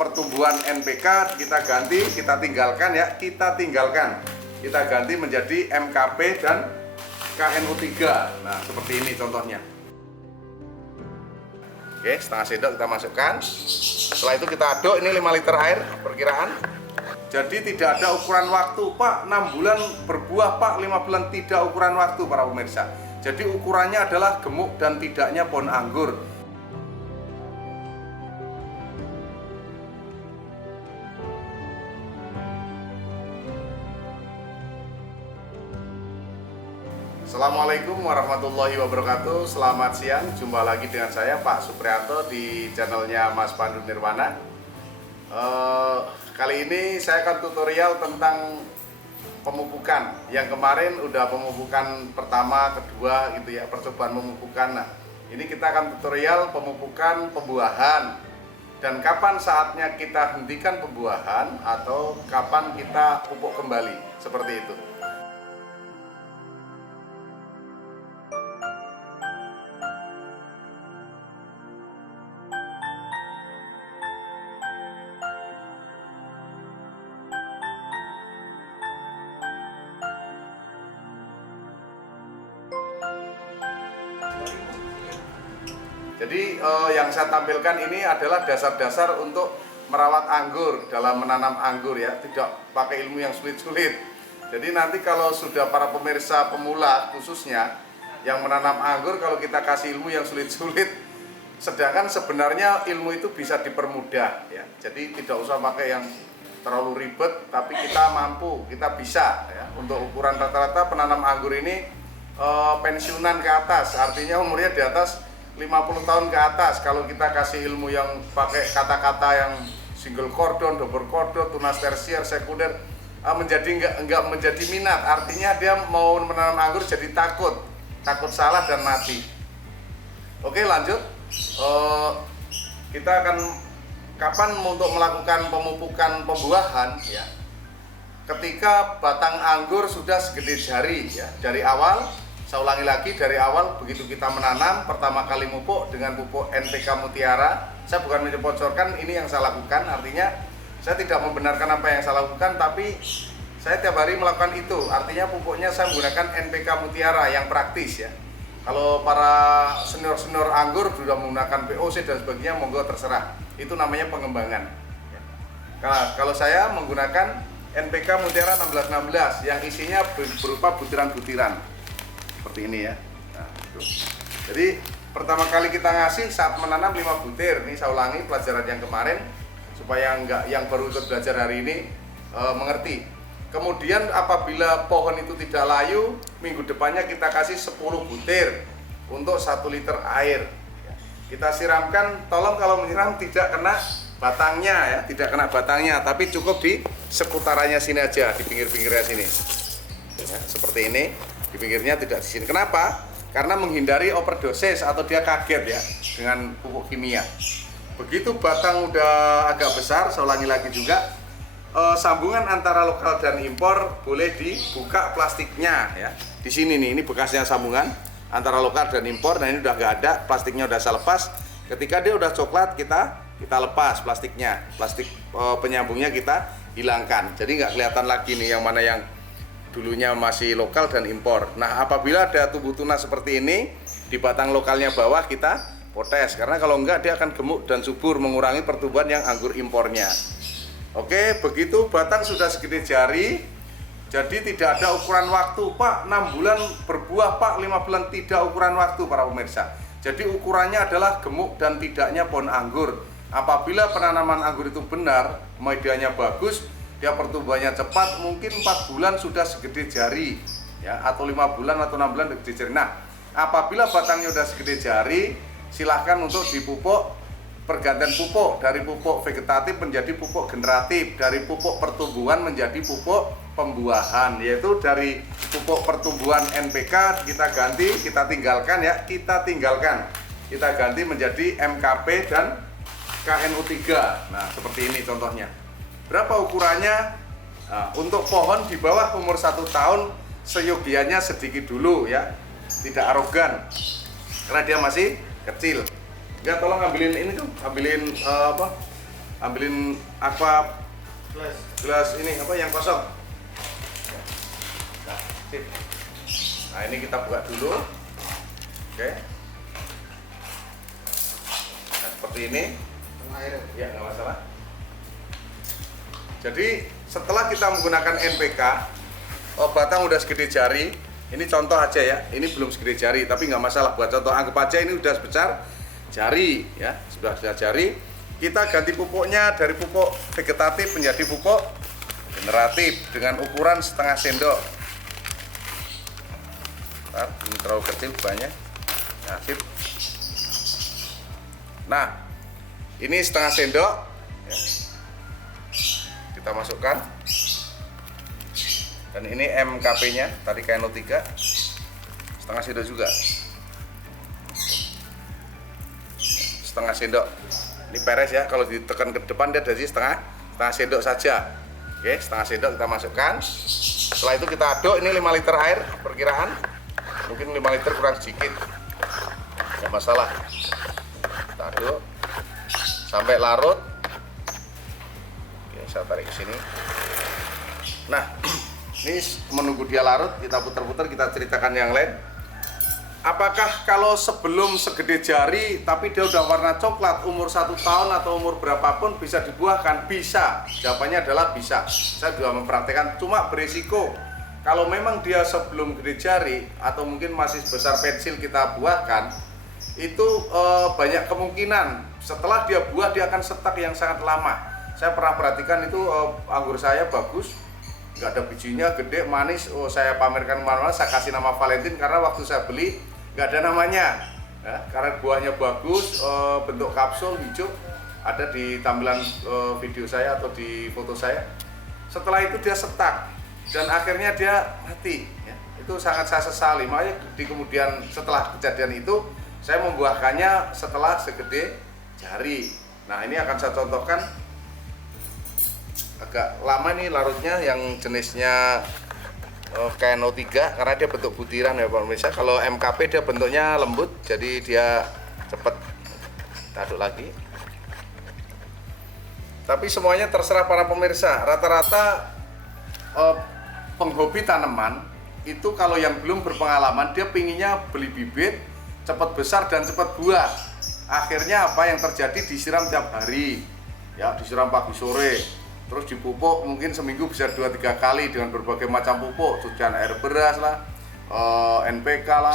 pertumbuhan NPK kita ganti, kita tinggalkan ya, kita ganti menjadi MKP dan KNO3. Nah, seperti ini contohnya. Oke, setengah sendok kita masukkan. Setelah itu kita aduk, ini 5 liter air perkiraan. Jadi tidak ada ukuran waktu, Pak, 6 bulan berbuah, Pak, 5 bulan, tidak ukuran waktu para pemirsa. Jadi ukurannya adalah gemuk dan tidaknya pohon anggur. Assalamualaikum warahmatullahi wabarakatuh. Selamat siang, jumpa lagi dengan saya Pak Supriyanto di channelnya Mas Pandu Nirwana. Kali ini saya akan tutorial tentang pemupukan. Yang kemarin udah pemupukan pertama, kedua gitu ya, percobaan memupukan. Nah, ini kita akan tutorial pemupukan pembuahan dan kapan saatnya kita hentikan pembuahan atau kapan kita pupuk kembali, seperti itu. Jadi yang saya tampilkan ini adalah dasar-dasar untuk merawat anggur, dalam menanam anggur ya, tidak pakai ilmu yang sulit-sulit. Jadi nanti kalau sudah para pemirsa pemula khususnya yang menanam anggur, kalau kita kasih ilmu yang sulit-sulit, sedangkan sebenarnya ilmu itu bisa dipermudah ya. Jadi tidak usah pakai yang terlalu ribet, tapi kita mampu, kita bisa ya. Untuk ukuran rata-rata penanam anggur ini pensiunan ke atas, artinya umurnya di atas 50 tahun ke atas. Kalau kita kasih ilmu yang pakai kata-kata yang single cordon, double cordon, tunas tersier, sekunder, menjadi enggak menjadi minat. Artinya dia mau menanam anggur jadi takut salah dan mati. Oke, lanjut. Kita akan kapan untuk melakukan pemupukan pembuahan ya. Ketika batang anggur sudah segede jari ya. Dari awal, saya ulangi lagi, dari awal begitu kita menanam, pertama kali pupuk dengan pupuk NPK Mutiara. Saya bukan menyepocorkan, ini yang saya lakukan, artinya saya tidak membenarkan apa yang saya lakukan, tapi saya tiap hari melakukan itu. Artinya pupuknya saya menggunakan NPK Mutiara yang praktis ya. Kalau para senior-senior anggur sudah menggunakan POC dan sebagainya, monggo terserah. Itu namanya pengembangan. Kalau saya menggunakan NPK Mutiara 1616 yang isinya berupa butiran-butiran. Seperti ini ya. Nah, itu. Jadi pertama kali kita ngasih saat menanam 5 butir. Ini saya ulangi pelajaran yang kemarin supaya enggak yang baru ikut belajar hari ini mengerti. Kemudian apabila pohon itu tidak layu, minggu depannya kita kasih 10 butir untuk 1 liter air. Kita siramkan, tolong kalau menyiram tidak kena batangnya ya, tidak kena batangnya, tapi cukup di seputarannya sini aja, di pinggir-pinggirnya sini. Ya, seperti ini. Di pinggirnya, tidak di sini. Kenapa? Karena menghindari overdosis atau dia kaget ya dengan pupuk kimia. Begitu batang udah agak besar, saya ulangi lagi juga, sambungan antara lokal dan impor boleh dibuka plastiknya ya. Di sini nih, ini bekasnya sambungan antara lokal dan impor. Nah, ini udah nggak ada, plastiknya udah saya lepas. Ketika dia udah coklat, kita lepas plastiknya, plastik penyambungnya kita hilangkan. Jadi nggak kelihatan lagi nih yang mana yang dulunya masih lokal dan impor. Nah, apabila ada tumbuh tunas seperti ini di batang lokalnya bawah, kita potes, karena kalau enggak dia akan gemuk dan subur, mengurangi pertumbuhan yang anggur impornya. Oke, begitu batang sudah segede jari, jadi tidak ada ukuran waktu, Pak, 6 bulan berbuah, Pak, 5 bulan, tidak ukuran waktu para pemirsa. Jadi ukurannya adalah gemuk dan tidaknya pohon anggur. Apabila penanaman anggur itu benar, medianya bagus, dia pertumbuhannya cepat, mungkin 4 bulan sudah segede jari ya, atau 5 bulan atau 6 bulan segede jari. Nah, apabila batangnya sudah segede jari, silahkan untuk dipupuk, pergantian pupuk dari pupuk vegetatif menjadi pupuk generatif, dari pupuk pertumbuhan menjadi pupuk pembuahan, yaitu dari pupuk pertumbuhan NPK kita ganti, kita tinggalkan ya, kita ganti menjadi MKP dan KNO3. Nah, seperti ini contohnya. Berapa ukurannya? Nah, untuk pohon di bawah umur 1 tahun seyogianya sedikit dulu ya, tidak arogan karena dia masih kecil. Enggak, tolong ambilin ini tuh, ambilin ambilin aqua gelas ini apa yang kosong. Nah, sip. Nah, ini kita buka dulu. Oke. Nah, seperti ini. Air. Ya, nggak masalah. Jadi setelah kita menggunakan NPK, batang udah segede jari. Ini contoh aja ya. Ini belum segede jari, tapi nggak masalah buat contoh. Anggap aja ini udah sebesar jari, ya, sudah jari. Kita ganti pupuknya dari pupuk vegetatif menjadi pupuk generatif dengan ukuran setengah sendok. Bentar, ini terlalu kecil banyak. Nah, sip. Nah, ini setengah sendok. Ya. Kita masukkan. Dan ini MKP-nya, tadi KNO3 setengah sendok juga. Setengah sendok. Ini peres ya, kalau ditekan ke depan dia jadi setengah sendok saja. Oke, setengah sendok kita masukkan. Setelah itu kita aduk, ini 5 liter air perkiraan. Mungkin 5 liter kurang sedikit. Nggak masalah. Kita aduk sampai larut. Oke, saya tarik ke sini. Nah, ini menunggu dia larut, kita putar-putar, kita ceritakan yang lain. Apakah kalau sebelum segede jari tapi dia udah warna coklat, umur 1 tahun atau umur berapapun bisa dibuahkan? Bisa. Jawabannya adalah bisa. Saya juga mempraktekkan, cuma berisiko kalau memang dia sebelum gede jari atau mungkin masih sebesar pensil kita buahkan, itu banyak kemungkinan setelah dia buah dia akan setak yang sangat lama. Saya pernah perhatikan itu anggur saya bagus, nggak ada bijinya, gede, manis. Saya pamerkan kemana-mana, saya kasih nama Valentine karena waktu saya beli nggak ada namanya, ya, karena buahnya bagus, bentuk kapsul hijau, ada di tampilan video saya atau di foto saya. Setelah itu dia setak dan akhirnya dia mati, ya. Itu sangat saya sesali. Makanya di kemudian setelah kejadian itu saya membuahkannya setelah segede jari. Nah, ini akan saya contohkan. Agak lama nih larutnya, yang jenisnya KNO3 karena dia bentuk butiran ya Pak pemirsa. Kalau MKP dia bentuknya lembut, jadi dia cepat. Kita aduk lagi. Tapi semuanya terserah para pemirsa. Rata-rata penghobi tanaman itu kalau yang belum berpengalaman dia pinginnya beli bibit cepat besar dan cepat buah. Akhirnya apa yang terjadi? Disiram tiap hari, ya, disiram pagi sore. Terus dipupuk mungkin seminggu bisa 2-3 kali dengan berbagai macam pupuk, cucian air beras lah, NPK lah,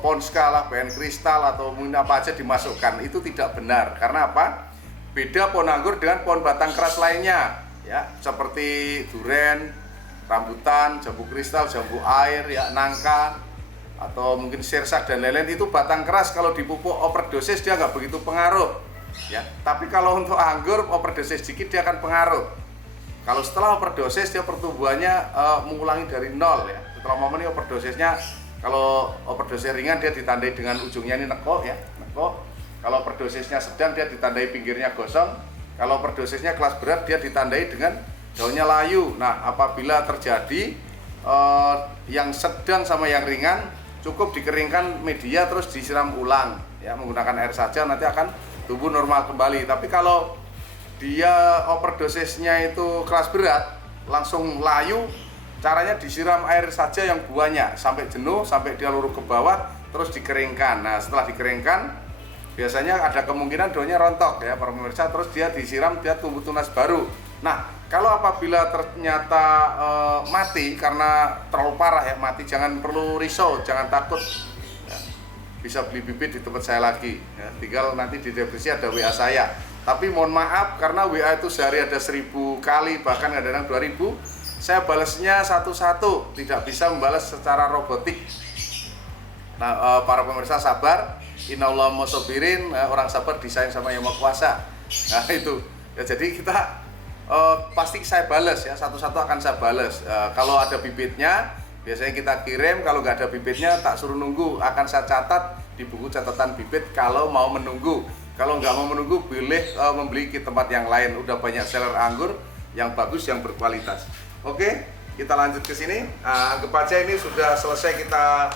Ponska lah, PN Kristal atau mungkin apa aja dimasukkan. Itu tidak benar. Karena apa? Beda pohon anggur dengan pohon batang keras lainnya, ya, seperti duren, rambutan, jambu kristal, jambu air, ya, nangka, atau mungkin sirsak dan lain-lain. Itu batang keras, kalau dipupuk overdosis dia nggak begitu pengaruh. Ya, tapi kalau untuk anggur overdosis sedikit dia akan pengaruh. Kalau setelah overdosis dia pertumbuhannya mengulangi dari nol, ya. Setelah momen ini overdosisnya, kalau overdosis ringan dia ditandai dengan ujungnya ini nekok, ya, nekok. Kalau overdosisnya sedang dia ditandai pinggirnya gosong. Kalau overdosisnya kelas berat dia ditandai dengan daunnya layu. Nah, apabila terjadi yang sedang sama yang ringan, cukup dikeringkan media terus disiram ulang, ya, menggunakan air saja, nanti akan tumbuh normal kembali. Tapi kalau dia overdosisnya itu kelas berat, langsung layu, caranya disiram air saja yang buahnya sampai jenuh, sampai dia luruh ke bawah, terus dikeringkan. Nah, setelah dikeringkan biasanya ada kemungkinan daunnya rontok, ya para pemirsa, terus dia disiram, dia tumbuh tunas baru. Nah, kalau apabila ternyata mati karena terlalu parah, ya, mati, jangan perlu risau, jangan takut. Bisa beli bibit di tempat saya lagi, ya, tinggal nanti di deskripsi ada WA saya. Tapi mohon maaf karena WA itu sehari ada 1000 kali, bahkan kadang-kadang 2000, saya balasnya satu-satu, tidak bisa membalas secara robotik. Nah, para pemirsa sabar, innallaha masobirin, orang sabar disayang sama Yang Maha Kuasa. Nah, itu ya, jadi kita pasti saya balas, ya, satu-satu akan saya balas. Kalau ada bibitnya biasanya kita kirim, kalau nggak ada bibitnya tak suruh nunggu, akan saya catat di buku catatan bibit kalau mau menunggu. Kalau nggak mau menunggu, boleh membeli ke tempat yang lain. Udah banyak seller anggur yang bagus, yang berkualitas. Oke, kita lanjut ke sini. Anggap aja ini sudah selesai kita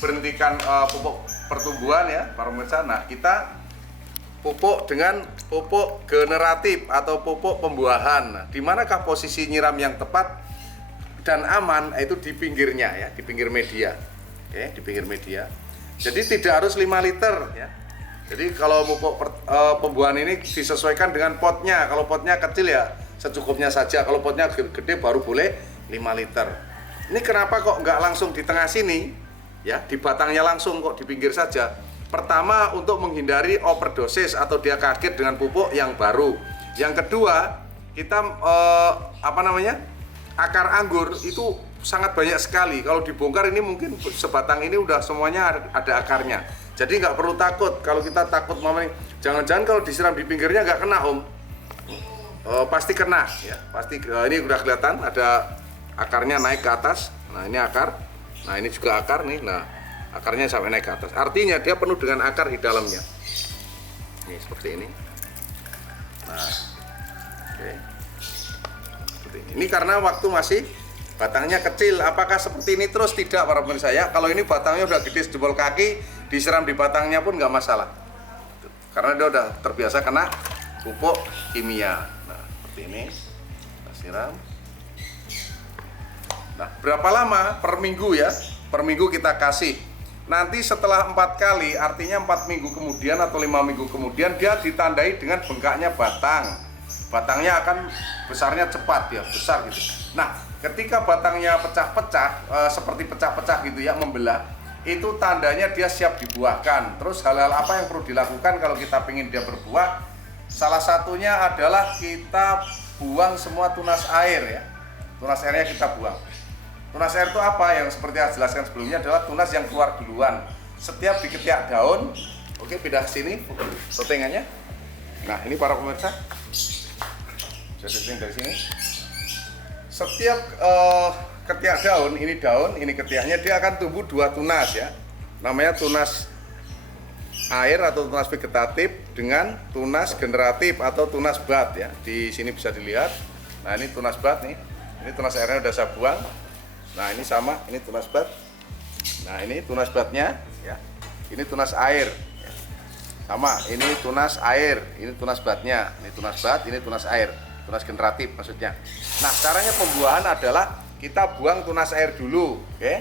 berhentikan pupuk pertumbuhan, ya para pemirsa. Nah, kita pupuk dengan pupuk generatif atau pupuk pembuahan. Nah, di manakah posisi nyiram yang tepat dan aman? Itu di pinggirnya ya, di pinggir media. Oke, di pinggir media. Jadi tidak harus 5 liter ya. Jadi kalau pupuk pembuahan ini disesuaikan dengan potnya. Kalau potnya kecil ya secukupnya saja. Kalau potnya gede baru boleh 5 liter. Ini kenapa kok nggak langsung di tengah sini? Ya, di batangnya langsung kok, di pinggir saja. Pertama, untuk menghindari overdosis atau dia kaget dengan pupuk yang baru. Yang kedua, kita akar anggur itu sangat banyak sekali. Kalau dibongkar ini mungkin sebatang ini udah semuanya ada akarnya. Jadi nggak perlu takut. Kalau kita takut jangan-jangan kalau disiram di pinggirnya nggak kena Om. Pasti kena ya. Pasti ini udah kelihatan ada akarnya naik ke atas. Nah ini akar. Nah ini juga akar nih. Nah akarnya sampai naik ke atas. Artinya dia penuh dengan akar di dalamnya. Ini seperti ini. Nah, oke. Seperti ini. Ini karena waktu masih batangnya kecil. Apakah seperti ini terus? Tidak para pemirsa ya. Kalau ini batangnya udah gede sejempol kaki, disiram di batangnya pun nggak masalah. Karena dia udah terbiasa kena pupuk kimia. Nah seperti ini. Kita siram. Nah berapa lama? Per minggu ya. Per minggu kita kasih. Nanti setelah 4 kali, artinya 4 minggu kemudian atau 5 minggu kemudian, dia ditandai dengan bengkaknya batang. Batangnya akan besarnya cepat ya, besar gitu. Nah, ketika batangnya pecah-pecah, seperti pecah-pecah gitu ya, membelah, itu tandanya dia siap dibuahkan. Terus hal-hal apa yang perlu dilakukan kalau kita ingin dia berbuah? Salah satunya adalah kita buang semua tunas air ya. Tunas airnya kita buang. Tunas air itu apa? Yang seperti yang jelaskan sebelumnya adalah tunas yang keluar duluan. Setiap di ketiak daun, oke pindah ke sini, setengahnya. Nah ini para pemirsa, saya setting dari sini. Setiap ketiak daun, ini ketiaknya dia akan tumbuh 2 tunas ya. Namanya tunas air atau tunas vegetatif dengan tunas generatif atau tunas bat ya. Di sini bisa dilihat. Nah ini tunas bat nih. Ini tunas airnya udah saya buang. Nah ini sama, ini tunas bat. Nah ini tunas batnya ya. Ini tunas air ya. Sama, ini tunas air, ini tunas batnya. Ini tunas bat, ini tunas air. Tunas generatif maksudnya. Nah caranya pembuahan adalah kita buang tunas air dulu oke?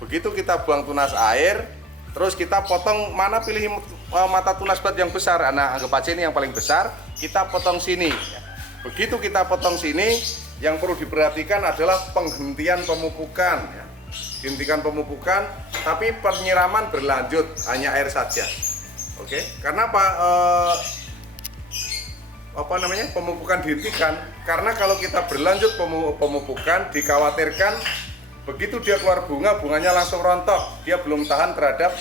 Begitu kita buang tunas air, terus kita potong, mana pilih mata tunas bat yang besar. Nah anggap aja ini yang paling besar, kita potong sini ya. Begitu kita potong sini, yang perlu diperhatikan adalah penghentian pemupukan ya. Hentikan pemupukan, tapi penyiraman berlanjut, hanya air saja. Oke, karena pemupukan dihentikan karena kalau kita berlanjut pemupukan dikhawatirkan begitu dia keluar bunganya langsung rontok, dia belum tahan terhadap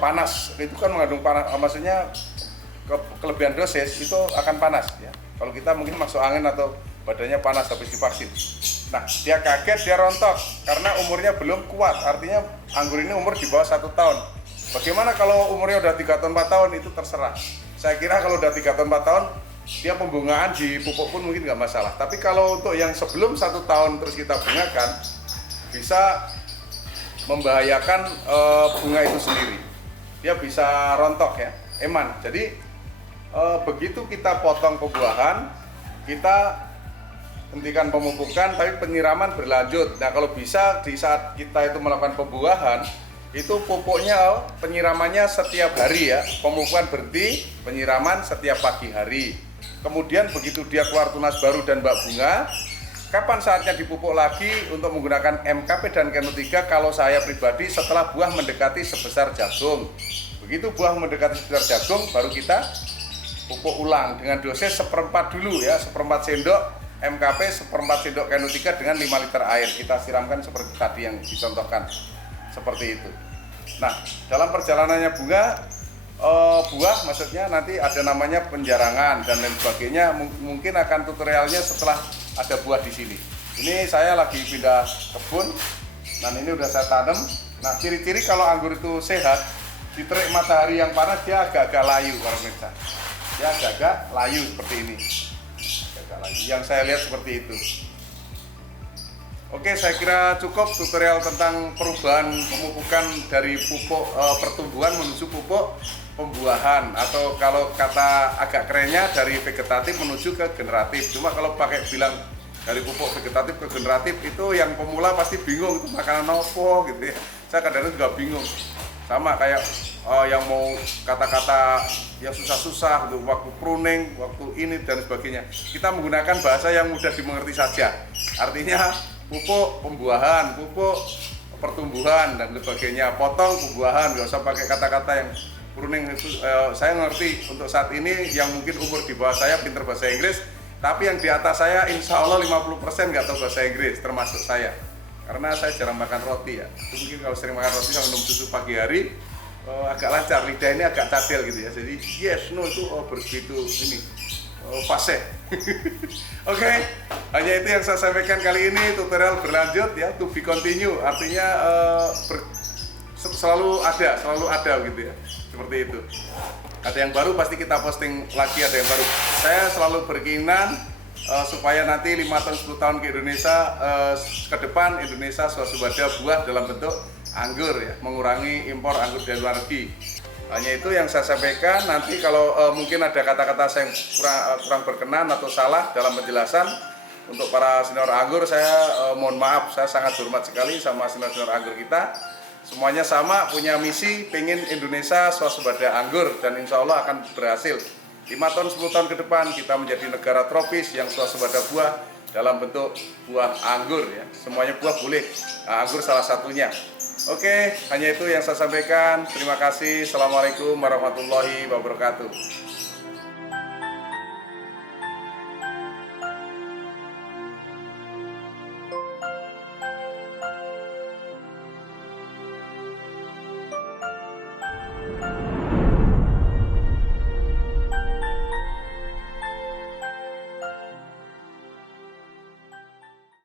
panas. Itu kan mengandung panas, maksudnya kelebihan dosis itu akan panas ya. Kalau kita mungkin masuk angin atau badannya panas habis divaksin. Nah, dia kaget, dia rontok karena umurnya belum kuat. Artinya anggur ini umur di bawah 1 tahun. Bagaimana kalau umurnya udah 3 tahun 4 tahun? Itu terserah. Saya kira kalau udah 3 tahun 4 tahun, dia pembungaan di pupuk pun mungkin nggak masalah. Tapi kalau untuk yang sebelum 1 tahun terus kita bungakan, bisa membahayakan bunga itu sendiri. Dia bisa rontok ya, eman. Jadi begitu kita potong pembuahan, kita hentikan pemupukan, tapi penyiraman berlanjut. Nah kalau bisa di saat kita itu melakukan pembuahan, itu pupuknya penyiramannya setiap hari ya. Pemupukan berhenti, penyiraman setiap pagi hari. Kemudian begitu dia keluar tunas baru dan bak bunga, kapan saatnya dipupuk lagi untuk menggunakan MKP dan Keno 3? Kalau saya pribadi setelah buah mendekati sebesar jagung. Begitu buah mendekati sebesar jagung, baru kita pupuk ulang dengan dosis 1/4 dulu ya, 1/4 sendok MKP, 1/4 sendok Keno 3 dengan 5 liter air. Kita siramkan seperti tadi yang dicontohkan, seperti itu. Nah, dalam perjalanannya bunga, buah maksudnya nanti ada namanya penjarangan dan lain sebagainya. Mungkin akan tutorialnya setelah ada buah di sini. Ini saya lagi pindah kebun, dan ini udah saya tanam. Nah, ciri-ciri kalau anggur itu sehat, diterik matahari yang panas dia agak-agak layu kalau pemirsa. Dia agak-agak layu seperti ini. Agak layu. Yang saya lihat seperti itu. Oke, saya kira cukup tutorial tentang perubahan pemupukan dari pupuk pertumbuhan menuju pupuk pembuahan, atau kalau kata agak kerennya dari vegetatif menuju ke generatif. Cuma kalau pakai bilang dari pupuk vegetatif ke generatif itu yang pemula pasti bingung, itu makanan apa gitu ya. Saya kadang-kadang juga bingung. Sama kayak yang mau kata-kata yang susah-susah gitu, waktu pruning, waktu ini dan sebagainya. Kita menggunakan bahasa yang mudah dimengerti saja. Artinya pupuk pembuahan, pupuk pertumbuhan dan sebagainya, potong pembuahan, nggak usah pakai kata-kata yang pruning itu. Saya ngerti untuk saat ini yang mungkin umur di bawah saya pinter bahasa Inggris, tapi yang di atas saya insya Allah 50% nggak tahu bahasa Inggris, termasuk saya, karena saya jarang makan roti ya. Itu mungkin kalau sering makan roti sama minum susu pagi hari agak lancar, lidah ini agak cadel gitu ya, jadi yes, no itu begitu ini fase. Oke, hanya itu yang saya sampaikan kali ini. Tutorial berlanjut ya, to be continue, artinya selalu ada gitu ya, seperti itu. Ada yang baru pasti kita posting lagi, ada yang baru. Saya selalu berkeinginan supaya nanti 5 tahun 10 tahun ke Indonesia, ke depan Indonesia swasembada buah dalam bentuk anggur ya, mengurangi impor anggur dari luar negeri. Hanya itu yang saya sampaikan. Nanti kalau mungkin ada kata-kata saya yang kurang berkenan atau salah dalam penjelasan untuk para senior anggur, saya mohon maaf. Saya sangat hormat sekali sama senior anggur kita. Semuanya sama, punya misi, pengen Indonesia swasembada anggur, dan insya Allah akan berhasil. 5 tahun 10 tahun ke depan kita menjadi negara tropis yang swasembada buah dalam bentuk buah anggur ya. Semuanya buah boleh, anggur salah satunya. Oke, hanya itu yang saya sampaikan. Terima kasih. Assalamualaikum warahmatullahi wabarakatuh.